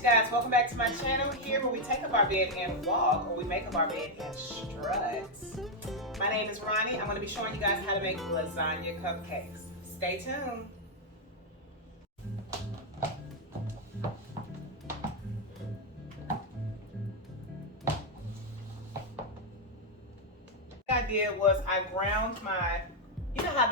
you guys, welcome back to my channel. Here where we take up our bed and walk, or we make up our bed and strut. My name is Ronnie. I'm going to be showing you guys how to make lasagna cupcakes. Stay tuned. What I did was I ground my, you know how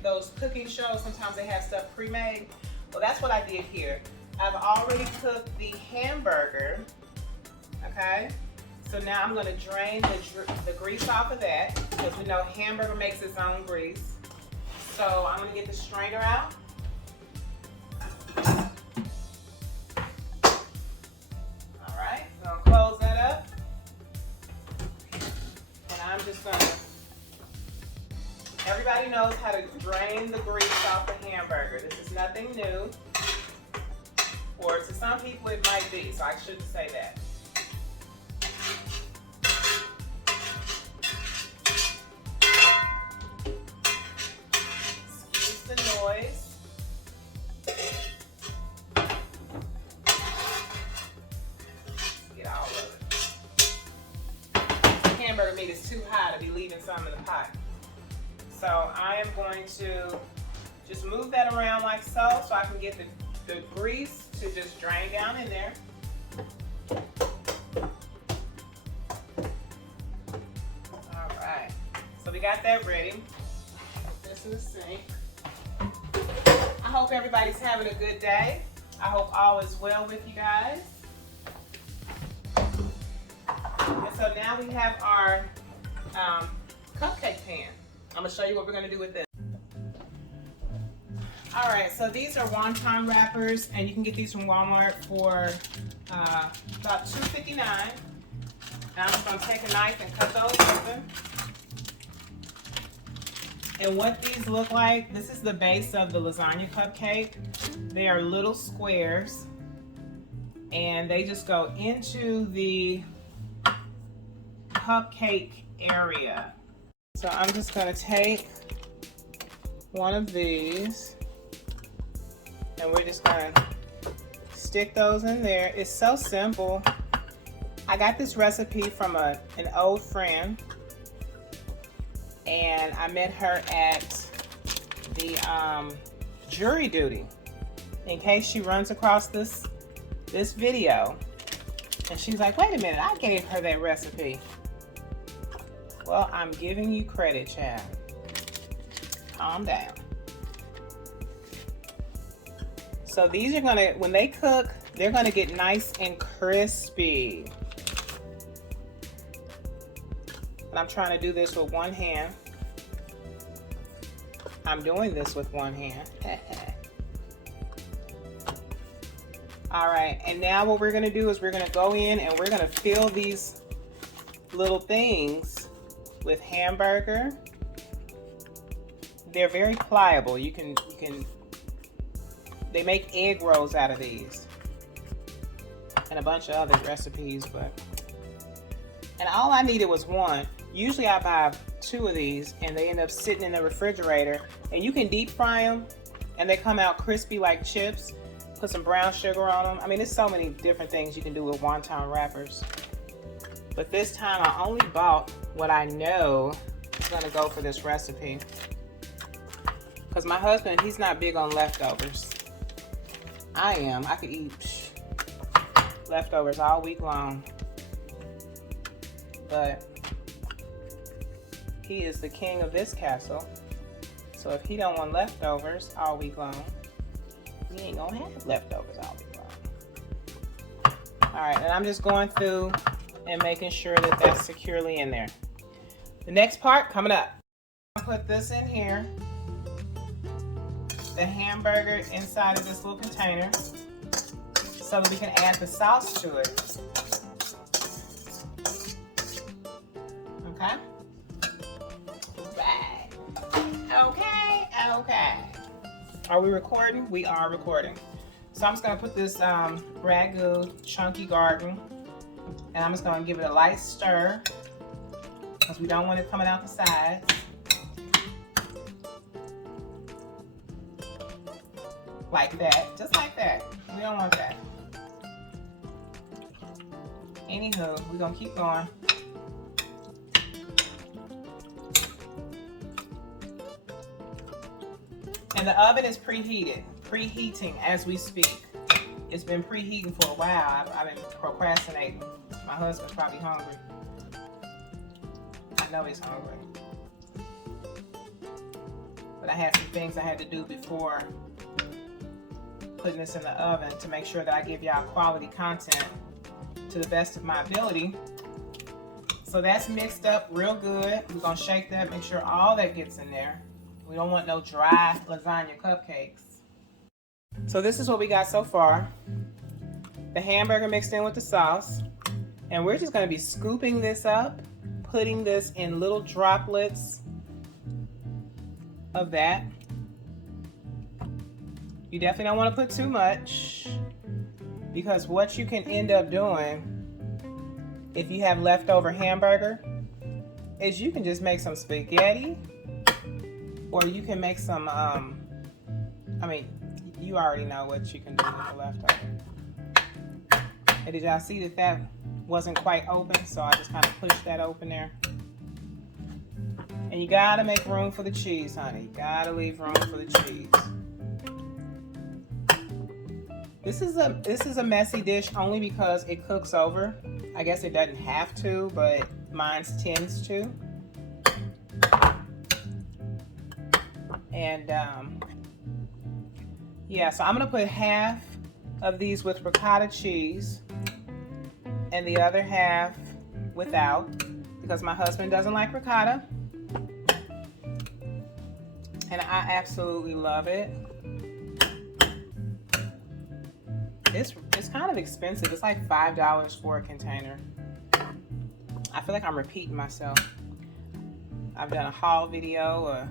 those cooking shows, sometimes they have stuff pre-made? Well, that's what I did here. I've already cooked the hamburger, okay? So now I'm gonna drain the grease off of that, because we know hamburger makes its own grease. So I'm gonna get the strainer out. All right, so I'm gonna close that up. And I'm just gonna, everybody knows how to drain the grease off the hamburger. This is nothing new. Or to some people it might be, so I shouldn't say that. Excuse the noise. Get all of it. Hamburger meat is too high to be leaving some in the pot. So I am going to just move that around like so I can get the grease to just drain down in there. All right, so we got that ready. Put this in the sink. I hope everybody's having a good day. I hope all is well with you guys. And so now we have our cupcake pan. I'm gonna show you what we're gonna do with this. All right, so these are wonton wrappers, and you can get these from Walmart for about $2.59. And I'm just gonna take a knife and cut those open. And what these look like, this is the base of the lasagna cupcake. They are little squares, and they just go into the cupcake area. So I'm just gonna take one of these, and we're just gonna stick those in there. It's so simple. I got this recipe from an old friend, and I met her at the jury duty. In case she runs across this video, and she's like, wait a minute, I gave her that recipe. Well, I'm giving you credit, child. Calm down. So these are gonna, when they cook, they're gonna get nice and crispy. And I'm trying to do this with one hand. I'm doing this with one hand. All right, and now what we're gonna do is we're gonna go in and we're gonna fill these little things with hamburger. They're very pliable. They make egg rolls out of these. And a bunch of other recipes, and all I needed was one. Usually I buy 2 of these, and they end up sitting in the refrigerator. And you can deep fry them, and they come out crispy like chips. Put some brown sugar on them. I mean, there's so many different things you can do with wonton wrappers. But this time I only bought what I know is gonna go for this recipe. Because my husband, he's not big on leftovers. I am. I could eat leftovers all week long. But he is the king of this castle. So if he don't want leftovers all week long, we ain't gonna have leftovers all week long. All right, and I'm just going through and making sure that that's securely in there. The next part coming up. I'll put this in here. The hamburger inside of this little container so that we can add the sauce to it. Okay? Right. Okay. Are we recording? We are recording. So I'm just gonna put this Ragu chunky garden, and I'm just gonna give it a light stir because we don't want it coming out the sides. Like that, just like that. We don't want that. Anywho, we're gonna keep going. And the oven is preheating as we speak. It's been preheating for a while. I've been procrastinating. My husband's probably hungry. I know he's hungry. But I had some things I had to do before putting this in the oven to make sure that I give y'all quality content to the best of my ability. So that's mixed up real good. We're gonna shake that, make sure all that gets in there. We don't want no dry lasagna cupcakes. So this is what we got so far. The hamburger mixed in with the sauce. And we're just gonna be scooping this up, putting this in little droplets of that. You definitely don't want to put too much, because what you can end up doing if you have leftover hamburger is you can just make some spaghetti, or you can make some, I mean, you already know what you can do with the leftover. And did y'all see that that wasn't quite open? So I just kind of pushed that open there. And you gotta make room for the cheese, honey. You gotta leave room for the cheese. This is a messy dish only because it cooks over. I guess it doesn't have to, but mine tends to. And yeah, so I'm gonna put half of these with ricotta cheese and the other half without, because my husband doesn't like ricotta. And I absolutely love it. It's kind of expensive. It's like $5 for a container. I feel like I'm repeating myself. I've done a haul video or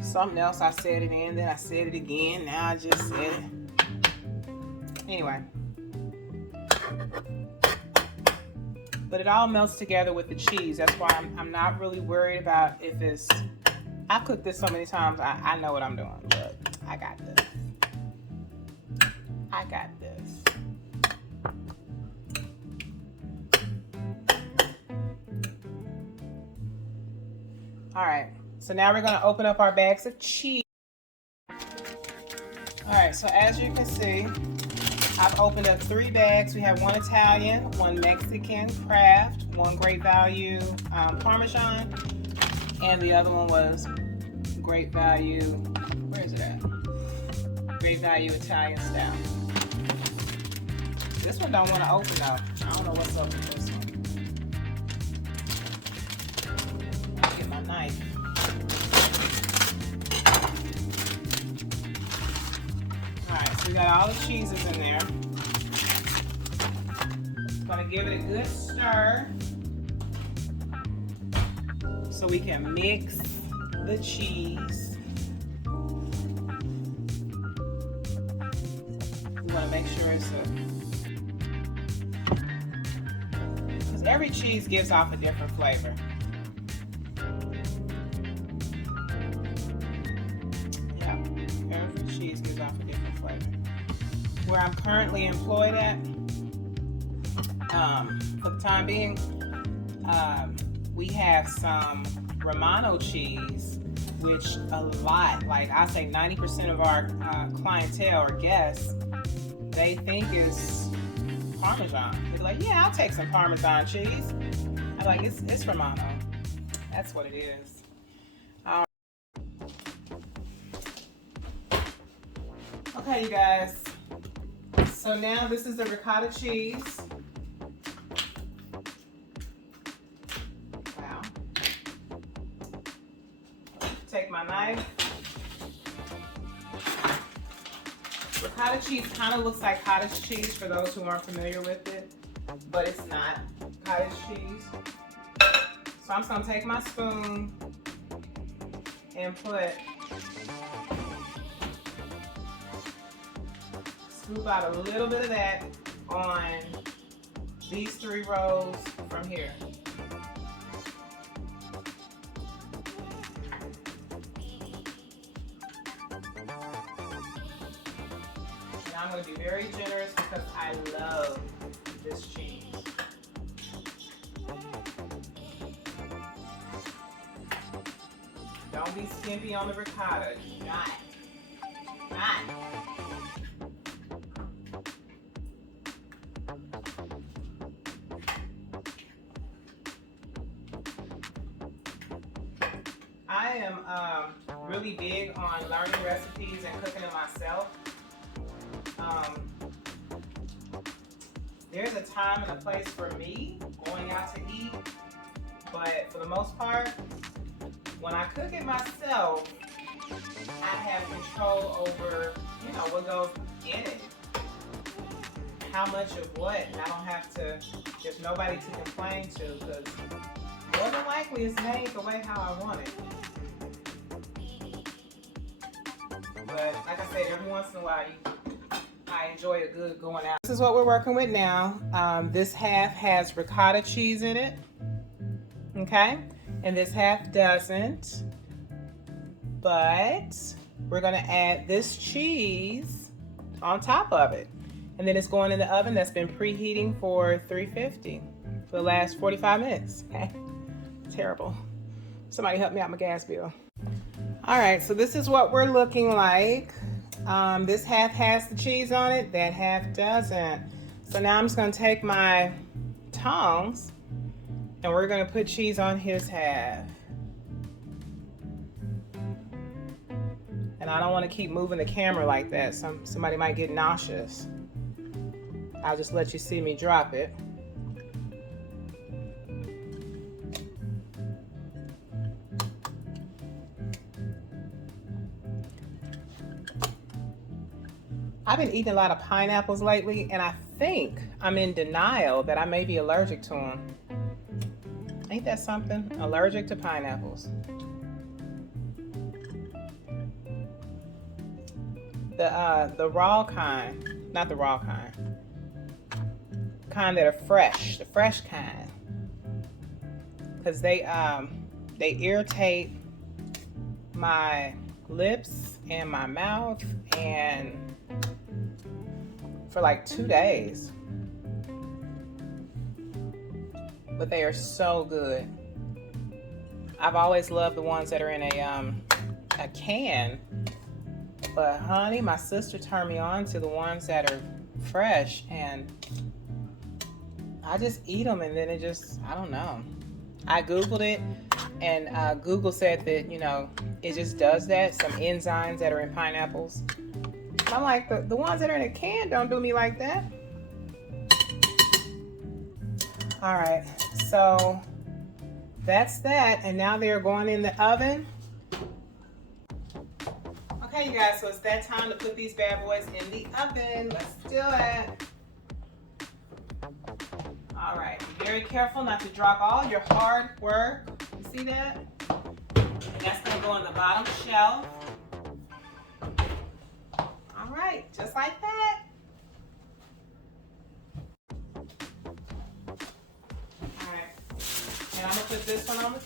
something else. I said it in, then I said it again. Now I just said it. Anyway. But it all melts together with the cheese. That's why I'm not really worried about if it's... I've cooked this so many times. I know what I'm doing. But I got this. I got this. All right, so now we're gonna open up our bags of cheese. All right, so as you can see, I've opened up 3 bags. We have 1 Italian, 1 Mexican Kraft, 1 Great Value Parmesan, and the other one was Great Value, where is it at? Great Value Italian Style. This one don't want to open up. I don't know what's up with this one. I'll get my knife. Alright, so we got all the cheeses in there. Just gonna give it a good stir so we can mix the cheese. We wanna make sure it's because every cheese gives off a different flavor. Yeah, every cheese gives off a different flavor. Where I'm currently employed at, for the time being, we have some Romano cheese, which a lot, like I say 90% of our clientele or guests, they think is Parmesan. They're like, yeah, I'll take some Parmesan cheese. I'm like, it's Romano. That's what it is. Okay, you guys. So now this is the ricotta cheese. Wow. Take my knife. Ricotta cheese kind of looks like cottage cheese for those who aren't familiar with it, but it's not cottage cheese. So I'm just gonna take my spoon and scoop out a little bit of that on these 3 rows from here. And I'm going to be very generous because I love this cheese. Don't be skimpy on the ricotta. Not. I am really big on learning recipes and cooking them myself. There's a time and a place for me going out to eat, but for the most part, when I cook it myself, I have control over, what goes in it, how much of what, and I don't have to, there's nobody to complain to, because more than likely it's made the way how I want it. But like I said, every once in a while, I enjoy a good going out. This is what we're working with now. This half has ricotta cheese in it, okay? And this half doesn't. But we're gonna add this cheese on top of it. And then it's going in the oven that's been preheating for 350 for the last 45 minutes, okay? Terrible. Somebody help me out my gas bill. All right, so this is what we're looking like. This half has the cheese on it, that half doesn't. So now I'm just gonna take my tongs and we're gonna put cheese on his half. And I don't wanna keep moving the camera like that. Somebody might get nauseous. I'll just let you see me drop it. I've been eating a lot of pineapples lately, and I think I'm in denial that I may be allergic to them. Ain't that something? Allergic to pineapples. The raw kind, not the raw kind that are fresh, the fresh kind, because they irritate my lips and my mouth and for like 2 days. But they are so good. I've always loved the ones that are in a can. But honey, my sister turned me on to the ones that are fresh, and I just eat them, and then it just, I don't know. I Googled it, and Google said that, it just does that, some enzymes that are in pineapples. I'm like, the ones that are in a can don't do me like that. All right, so that's that, and now they're going in the oven. Okay, you guys, so it's that time to put these bad boys in the oven. Let's do it. All right, be very careful not to drop all your hard work. You see that? And that's gonna go on the bottom shelf. All right, just like that. All right, and I'm gonna put this one on the.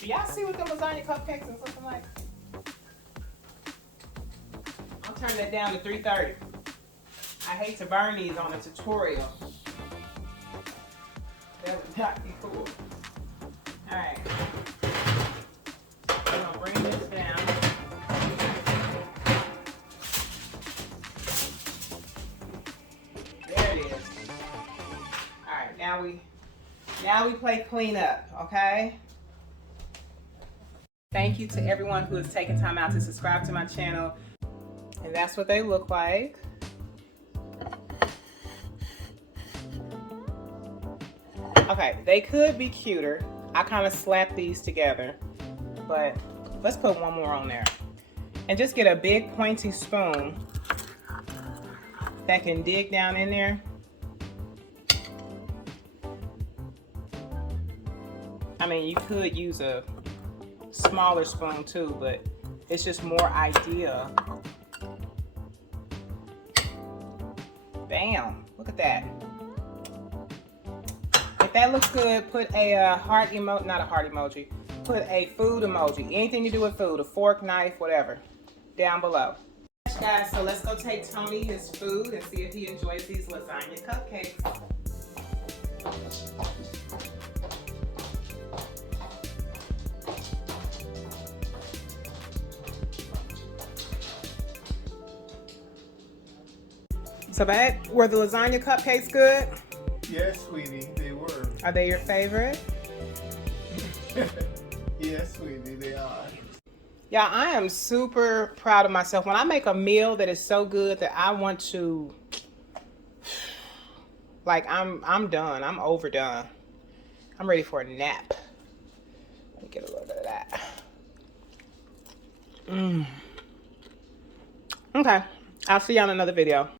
Do y'all see what the lasagna cupcakes is looking like? I'll turn that down to 330. I hate to burn these on a tutorial. That would not be cool. All right, I'm gonna bring this down. There it is. All right, now we play cleanup, okay? Thank you to everyone who has taken time out to subscribe to my channel. And that's what they look like. Okay, they could be cuter. I kind of slapped these together, but let's put one more on there. And just get a big pointy spoon that can dig down in there. I mean, you could use a smaller spoon too, but it's just more ideal. Bam, look at that. If that looks good, put a heart emoji, not a heart emoji, put a food emoji. Anything to do with food, a fork, knife, whatever, down below. Guys, so let's go take Tony his food and see if he enjoys these lasagna cupcakes. So babe, were the lasagna cupcakes good? Yes, sweetie, they were. Are they your favorite? Yes, sweetie, they are. Yeah, I am super proud of myself. When I make a meal that is so good that I want to, like, I'm done. I'm overdone. I'm ready for a nap. Let me get a little bit of that. Okay, I'll see you on another video.